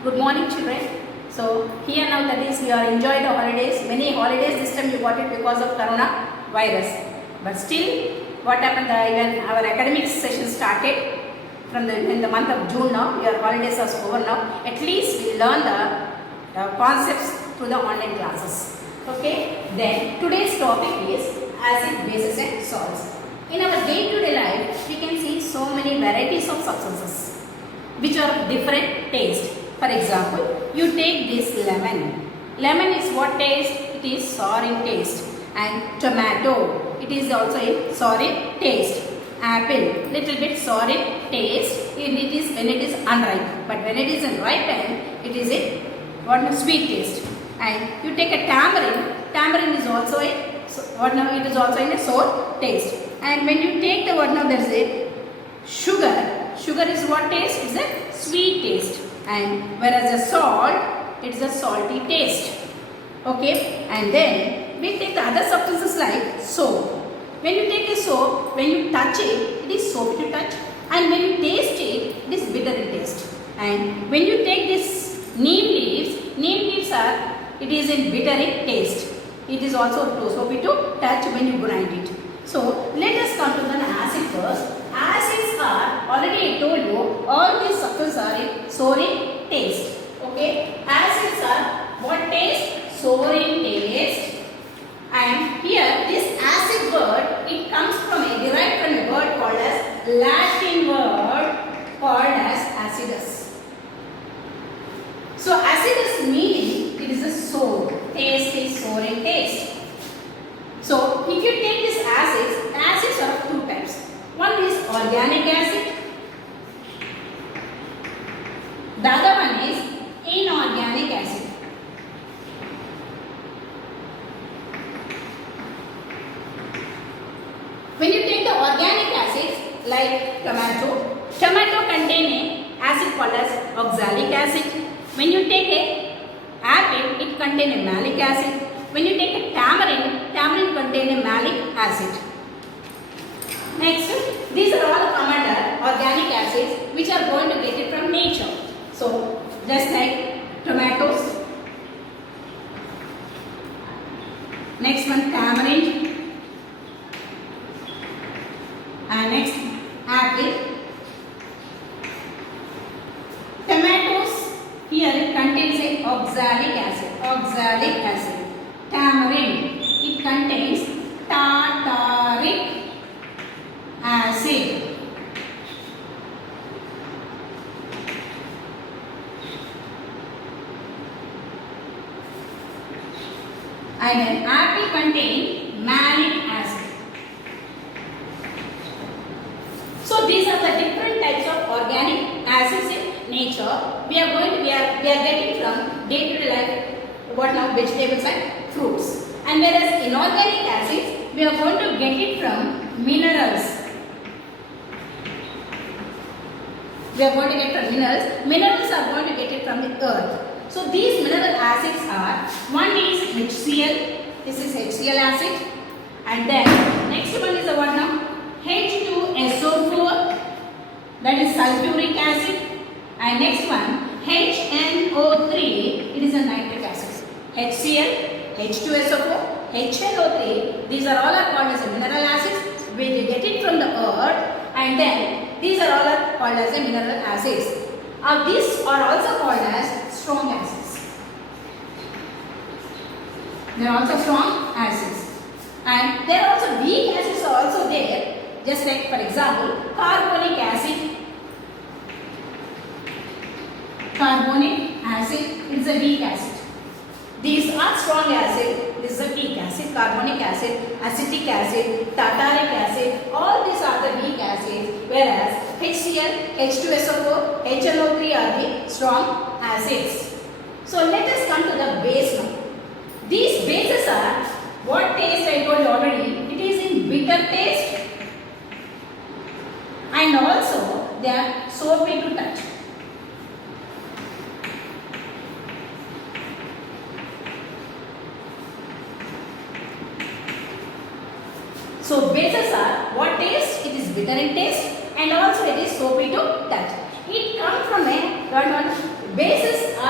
Good morning, children. So here now that is we are enjoying the holidays. Many holidays this time you got it because of corona virus. But still, what happened? Even our academic session started from in the month of June now. Your holidays are over now. At least we learn the concepts through the online classes. Okay. Then today's topic is acid, bases, and salts. In our day-to-day life, we can see so many varieties of substances which are of different taste. For example, you take this lemon. Lemon is what taste? It is sour in taste. And tomato, it is also a sour in taste. Apple, little bit sour in taste. It is when it is unripe. But when it is ripened, it is a sweet taste. And you take a tamarind. Tamarind is also it is also in a sour taste. And when you take the there is a sugar. Sugar is what taste? It's a sweet taste. And whereas a salt, it's a salty taste. Okay. And then we take the other substances like soap. When you take a soap, when you touch it, it is soapy to touch. And when you taste it, it is bitter in taste. And when you take this neem leaves are, it is in bitter in taste. It is also soapy to touch when you grind it. So let us come to the acid first. Acids are, already I told you, all these substances are in sour in taste. Okay. Acids are what taste? Sour in taste. And here this acid word, it comes from derived from a word called as Latin word called as acidus. So acidus meaning it is a sour. Taste is sour in taste. So if you take this acids are of two types. One is organic acid. The other one is inorganic acid. When you take the organic acids like tomato contain an acid called as oxalic acid. When you take a apple, it contains a malic acid. When you take a tamarind contains a malic acid. Next, these are all come under organic acids which are going to get it from nature. So, just like tomatoes. Next one, tamarind. And next, apple. Tomatoes, here it contains a oxalic acid. Tamarind, it contains tartaric acid. And then apple contains malic acid. So these are the different types of organic acids in nature. We are getting from day-to-day life. What now? Vegetables and fruits. And whereas inorganic acids, we are going to get it from minerals. We are going to get from minerals. Minerals are going to get it from the earth. So these mineral acids are, one is HCl. This is HCl acid. And then next one is the what now? H2SO4. That is sulfuric acid. And next one, HNO3. It is a nitric acid. HCl, H2SO4, HNO3. These are all called as a mineral acids. We get it from the earth. And then these are all called as a mineral acids. These are also called as strong acids. They are also strong acids. And there are also weak acids are also there. Just like for example, carbonic acid. Carbonic acid is a weak acid. These are strong acid. This is a weak acid. Carbonic acid, acetic acid, tartaric acid. All these are the weak acids. Whereas HCl, H2SO4, HNO3 are the strong acids. So let us come to the base now. These bases are what taste I told you already. It is in bitter taste. And also they are soapy to touch. So bases are what taste? It is bitter in taste and also it is soapy to touch. It comes from a bases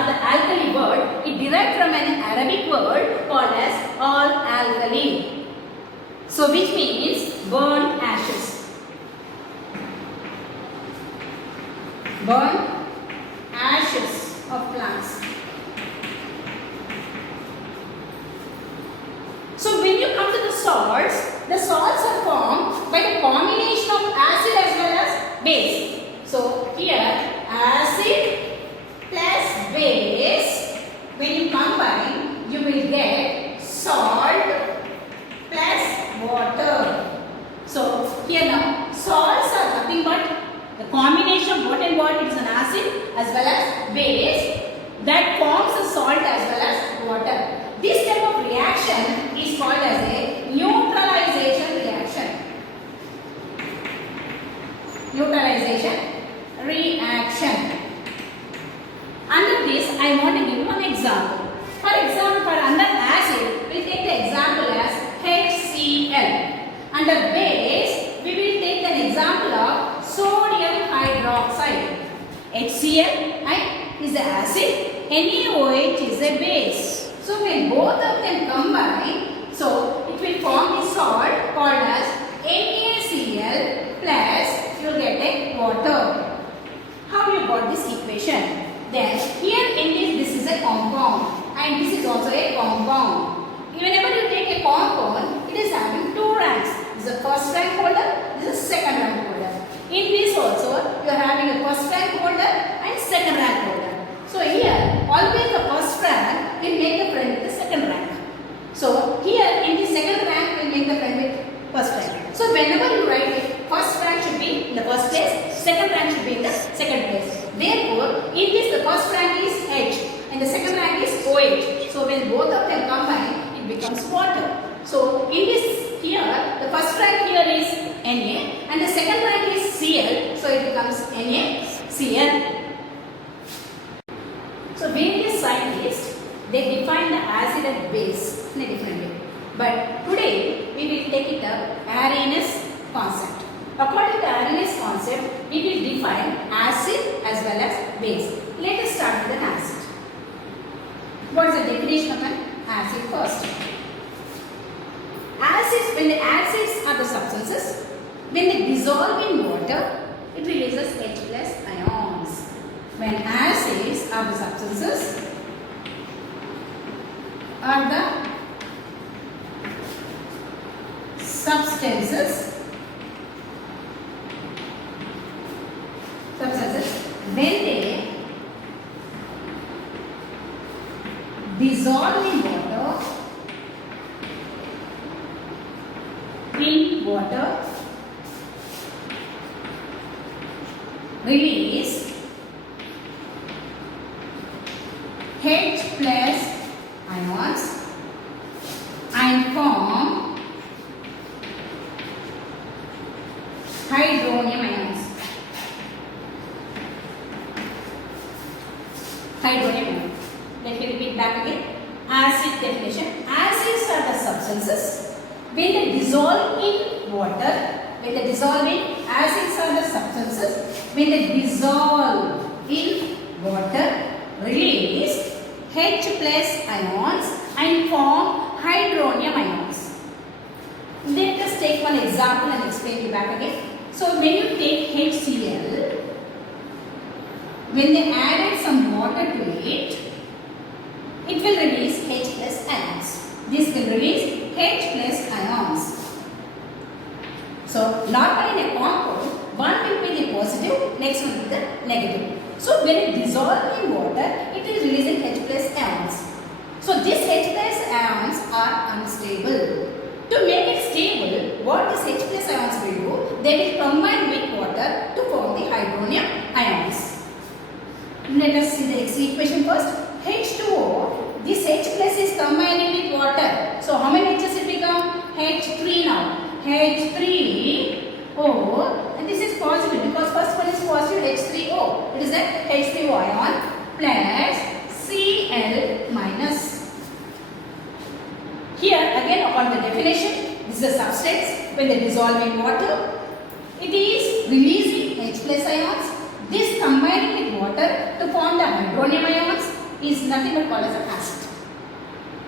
Arabic word called as all-alkali. So which means burnt ashes. Burnt ashes of plants. So when you come to the salts are formed by the combination of acid as well as base. So here acid plus base, when you combine, you will get salt plus water. So here now salts are nothing but the combination of what and what. It is an acid as well as base that forms a salt as well as water. This type of reaction is called as a neutralization reaction. Neutralization reaction. Under this, I want to give you an example. For example, for under acid, we take the example as HCl. Under base, we will take an example of sodium hydroxide. HCl is the acid, NaOH is the base. So when both of them combine, so it will form the salt called as NaCl plus you will get a water. How you got this equation? Then here in this is a compound and this is also a compound. Whenever you take a compound, it is having two ranks. This is a first rank holder, this is a second rank holder. In this also, you are having a first rank holder and second rank holder. So here, always the first rank will make the friend with the second rank. So here in the second rank will make the friend with first rank. So whenever you write it, first rank should be in the first place, second rank should be in the second place. Therefore, in this the first rank is H and the second rank is OH. So when both of them combine, it becomes water. So in this here, the first rank here is Na and the second rank is Cl. So it becomes NaCl. So various scientists, they define the acid and base in a different way. But today we will take it up Arrhenius concept. According to Arrhenius concept, we will define acid as well as base. Let us start with an acid. What is the definition of an acid first? Acids, when the acids are the substances, when they dissolve in water, it releases H plus ions. When acids are the substances, when they dissolve in water, release H plus ions and form hydronium ions. Hydronium ions. Let me repeat back again. Acid definition. Acids are the substances when they dissolve in water. When they dissolve in, acids are the substances when they dissolve in water, release H plus ions and form hydronium ions. Let us take one example and explain it back again. So when you take HCl, when they added some water to it, it will release H plus ions. This will release H plus ions. So not in a compound, one will be the positive, next one will be the negative. So when it dissolves in water, it is releasing H plus ions. So these H plus ions are unstable. To make it stable, what these H plus ions will do, they will combine with water to form the hydronium ions. Let us see the equation first. H2O, this H plus is combining with water. So how many H's it become? H3 now. H3O, and this is positive because first one is positive, H3O. It is a H3O ion plus Cl minus. Here again upon the definition, this is a substance when they dissolve in water. It is releasing H plus ions. This combining with water to form the hydronium ions is nothing but called as an acid.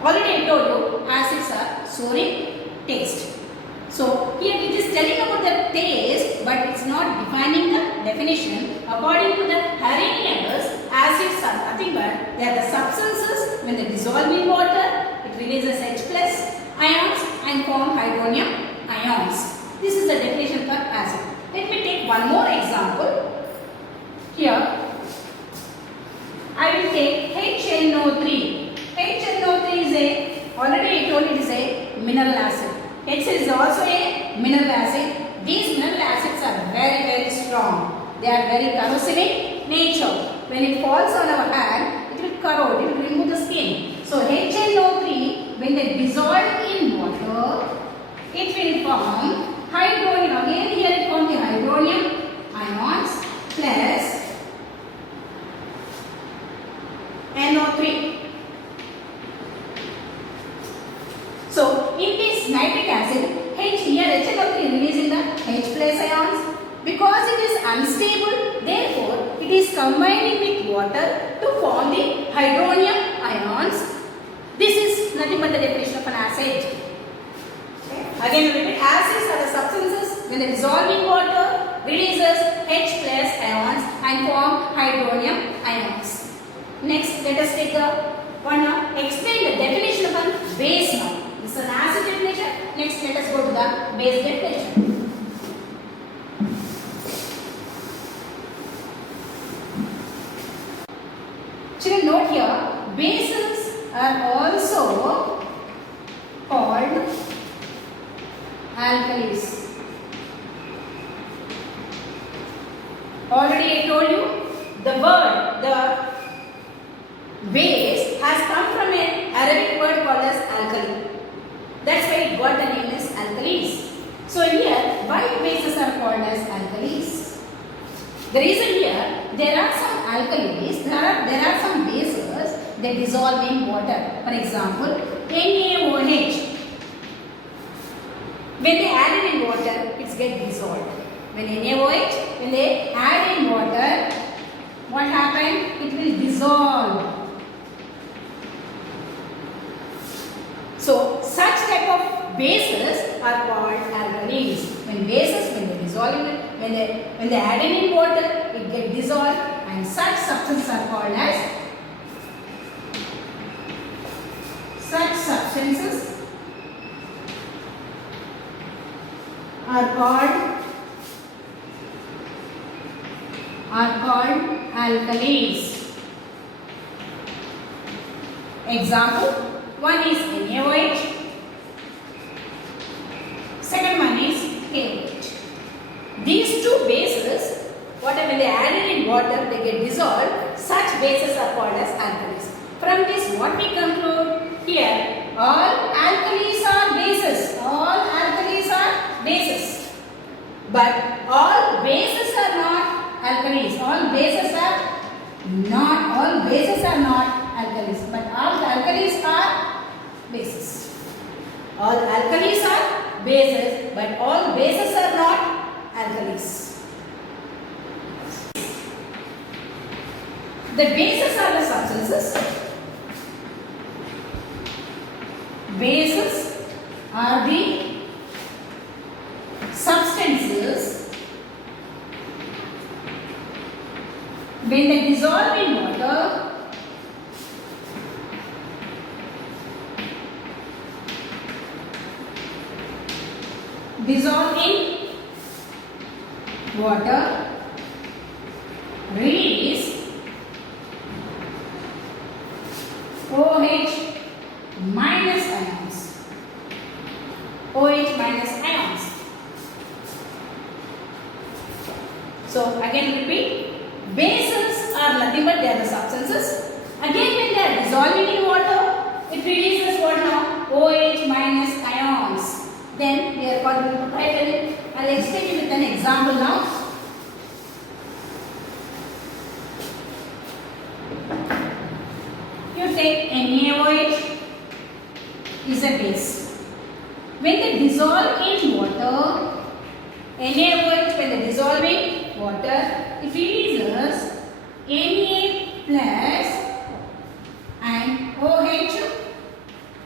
Already I told you acids are sour in taste. So here it is telling about the taste, but it's not defining the definition. According to the Arrhenius, acids are nothing but they are the substances when they dissolve in water, it releases H plus ions and form hydronium ions. This is the definition for acid. Let me take one more example. Here I will take HNO3. HNO3 is a, already I told it is a mineral acid. H is also a mineral acid. These mineral acids are very strong. They are very corrosive in nature. When it falls on our hand, it will corrode, it will remove the skin. So HNO3, when they dissolve in water, it will form hydronium. Again here it forms the hydronium ions plus NO3. So in this nitric acid, H here HNO3 releasing the H plus ions. Because it is unstable, therefore it is combining with water to form the hydronium ions. This is nothing but the definition of an acid. Okay. Again repeat, acids are the substances when they dissolve in water, releases H plus ions and form hydronium ions. Next, let us take the one explain the definition of a base now. This is an acid definition. Next, let us go to the base definition. Children, note here, bases are also called alkalis. Already I told you the word, the base has come from an Arabic word called as alkali. That's why it got the name as alkalis. So here, why bases are called as alkalis? The reason here, there are some alkalis, there are some bases that dissolve in water. For example, NaOH. When they add it in water, it gets dissolved. When NaOH, when they add in water, what happened? It will dissolve. So such type of bases are called alkalis. When bases, when they dissolve in it, when they add in water, it gets dissolved, and such substances are called as alkalis. Example, one is NaOH, second one is KOH. These two bases, whatever they added in water, they get dissolved. Such bases are called as alkalis. From this, what we conclude here, all alkalis are bases. All alkalis are bases. But all bases are not alkalis. All bases are not alkalis. But all alkalis are bases. All alkalis are bases, but all bases are not alkalis. The bases are the substances. Bases are the substances when they dissolve in water, release OH minus ions. OH minus ions. So again repeat, bases are nothing but they are the substances. Again when they are dissolving in water, it releases what now? OH minus ions. Then we are going to write it. I will explain it with an example now. You take NaOH is a base. When they dissolve in water, NaOH when they dissolve in water, it releases Na plus and OH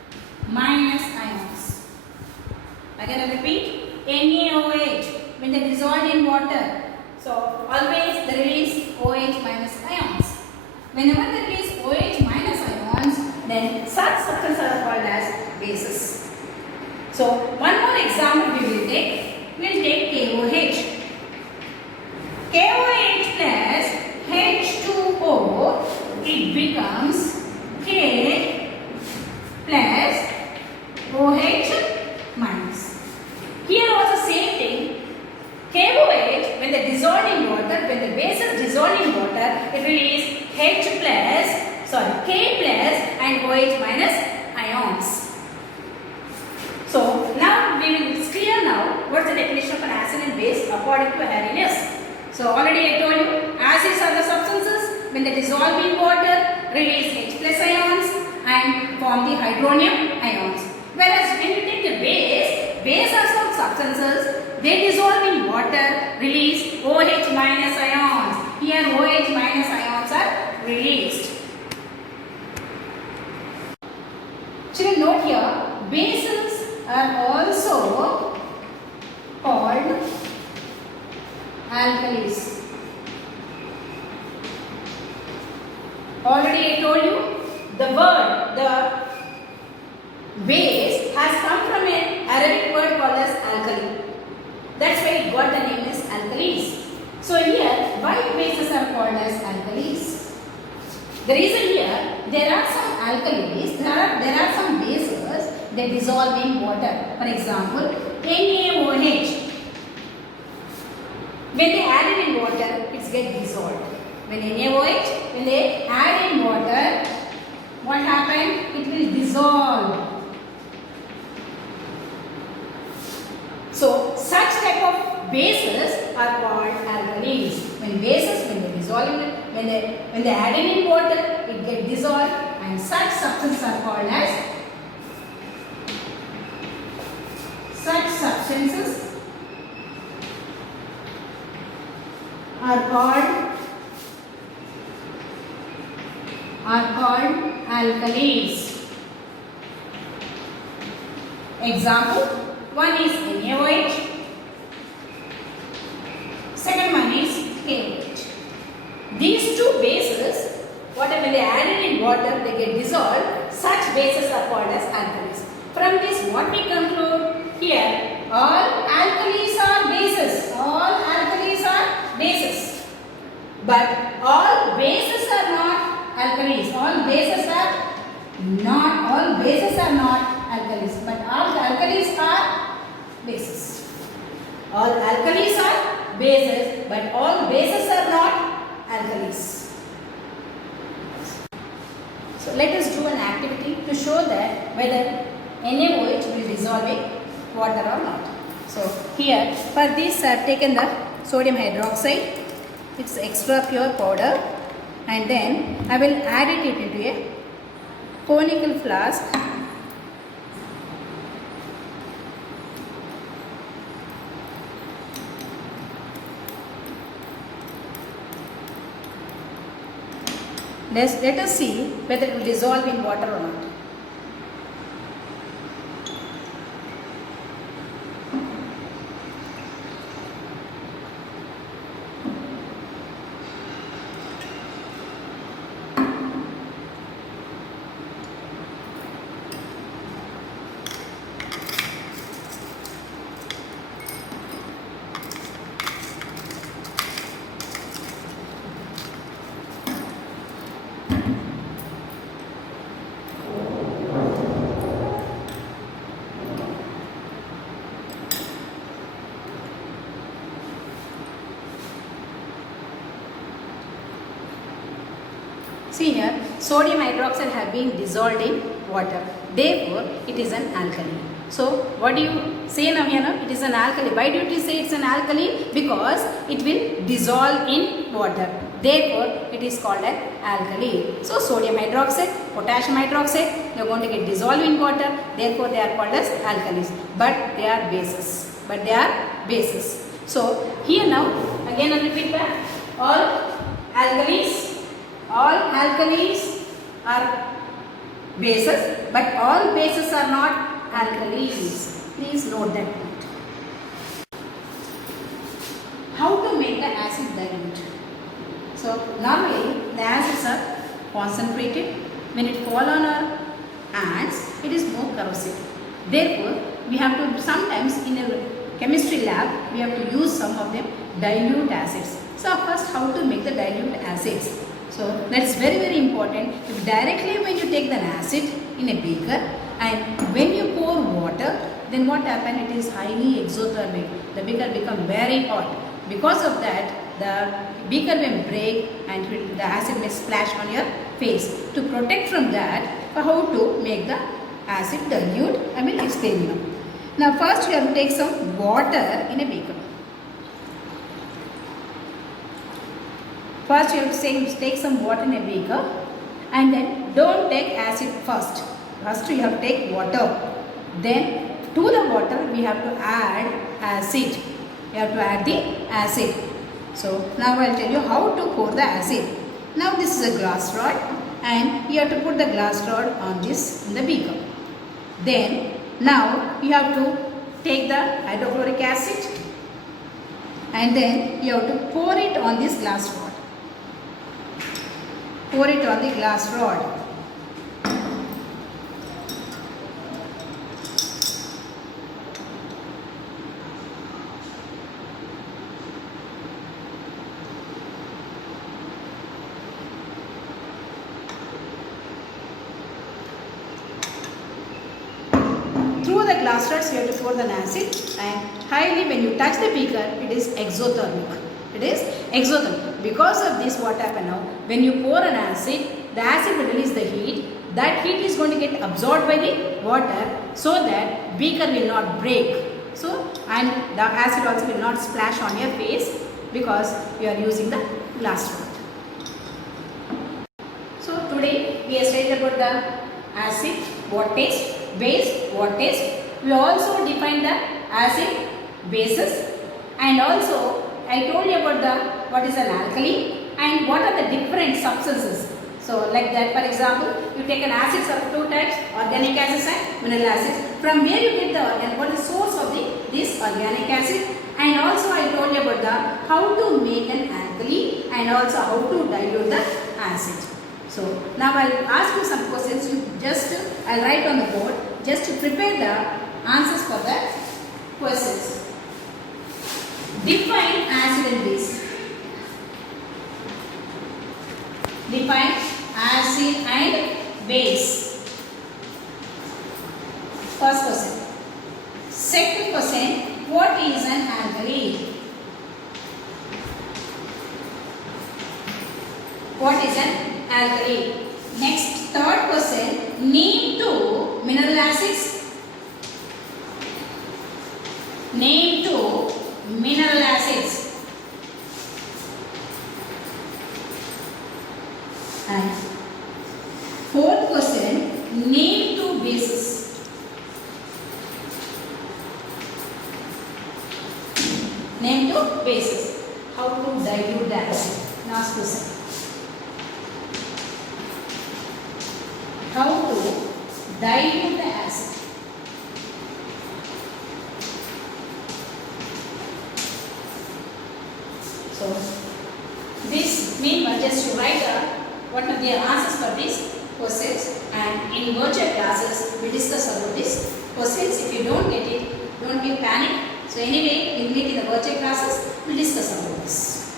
Whenever there is OH minus ions, then such substances are called as bases. So one more example we will take. We will take KOH. KOH plus H2O, it becomes K plus OH minus. Here also same thing. KOH, when they dissolve in water, when the bases dissolve in water, it release K plus and OH minus ions. So now we will clear now what's the definition of an acid and base according to Arrhenius. So already I told you, acids are the substances when they dissolve in water, release H plus ions and form the hydronium ions. Whereas when you take the base are some substances, they dissolve in water, release OH minus ions. Here OH minus ions are released. Children, note here, bases are also called alkalis. Already I told you, the base has come from an Arabic word called as alkali. That's why it got the name as alkalis. So here, why bases are called as alkalis? The reason here, there are some alkalis, there are some bases that dissolve in water. For example, NaOH. When they add it in water, it gets dissolved. When NaOH, when they add in water, what happens? It will dissolve. So such type of bases are called alkalis. When they dissolve in when they add in water, it gets dissolved, and such substances are called as alkalis. Example, one is NaOH, second one is KOH. These two bases, whatever they added in water, they get dissolved. Such bases are called as alkalis. From this, what we conclude here, all alkalis are bases. All alkalis are bases. But all bases are not alkalis. All bases are not alkalis. But all alkalis are bases. All alkalis are bases, but all bases are not alkalis. So let us do an activity to show that whether NaOH will dissolve in water or not. So here, for this I have taken the sodium hydroxide. It's extra pure powder, and then I will add it into a conical flask. Let us see whether it will dissolve in water or not. See here, sodium hydroxide have been dissolved in water. Therefore, it is an alkali. So, what do you say now here? It is an alkali. Why do you say it's an alkali? Because it will dissolve in water. Therefore, it is called an alkali. So, sodium hydroxide, potassium hydroxide, they are going to get dissolved in water. Therefore, they are called as alkalis. But they are bases. So, here now, again I repeat back. All alkalis are bases, but all bases are not alkalis. Please note that point. How to make the acid dilute? So normally the acids are concentrated. When it fall on our hands, it is more corrosive. Therefore, we have to sometimes in a chemistry lab, we have to use some of them dilute acids. So first, how to make the dilute acids? So that's very important. If directly when you take the acid in a beaker and when you pour water, then what happens? It is highly exothermic. The beaker become very hot. Because of that, the beaker will break and the acid may splash on your face. To protect from that, how to make the acid dilute, I will explain now. Now first you have to take some water in a beaker. First you have to take some water in a beaker and then don't take acid first. First you have to take water. Then to the water we have to add acid. You have to add the acid. So now I will tell you how to pour the acid. Now this is a glass rod and you have to put the glass rod on this in the beaker. Then now you have to take the hydrochloric acid and then you have to pour it on this glass rod. Pour it on the glass rod. Through the glass rods you have to pour the acid and highly when you touch the beaker it is exothermic. It is exothermic. Because of this what happen now, when you pour an acid, the acid will release the heat. That heat is going to get absorbed by the water so that beaker will not break. So and the acid also will not splash on your face because you are using the glass rod. So today we have studied about the acid, what taste, base, what taste. We also defined the acid, bases, and also I told you about the what is an alkali and what are the different substances. So like that, for example, you take an acids of two types, organic acids and mineral acids. From where you get the organic, what is the source of this organic acid, and also I told you about the how to make an alkali and also how to dilute the acid. So now I will ask you some questions. You just I will write on the board just to prepare the answers for the questions. Define acid and base. Define acid and base. First question. Second question. What is an alkali? What is an alkali? Next, third question. Name two mineral acids. Name two mineral acids. And fourth question, name two bases. Name two bases. How to dilute the acid. Last question. How to dilute the acid. So this meanwhile just to write what are the answers for these questions, and in virtual classes we discuss about these questions. If you don't get it, don't be panic. So anyway, we'll meet in the virtual classes, we'll discuss about this.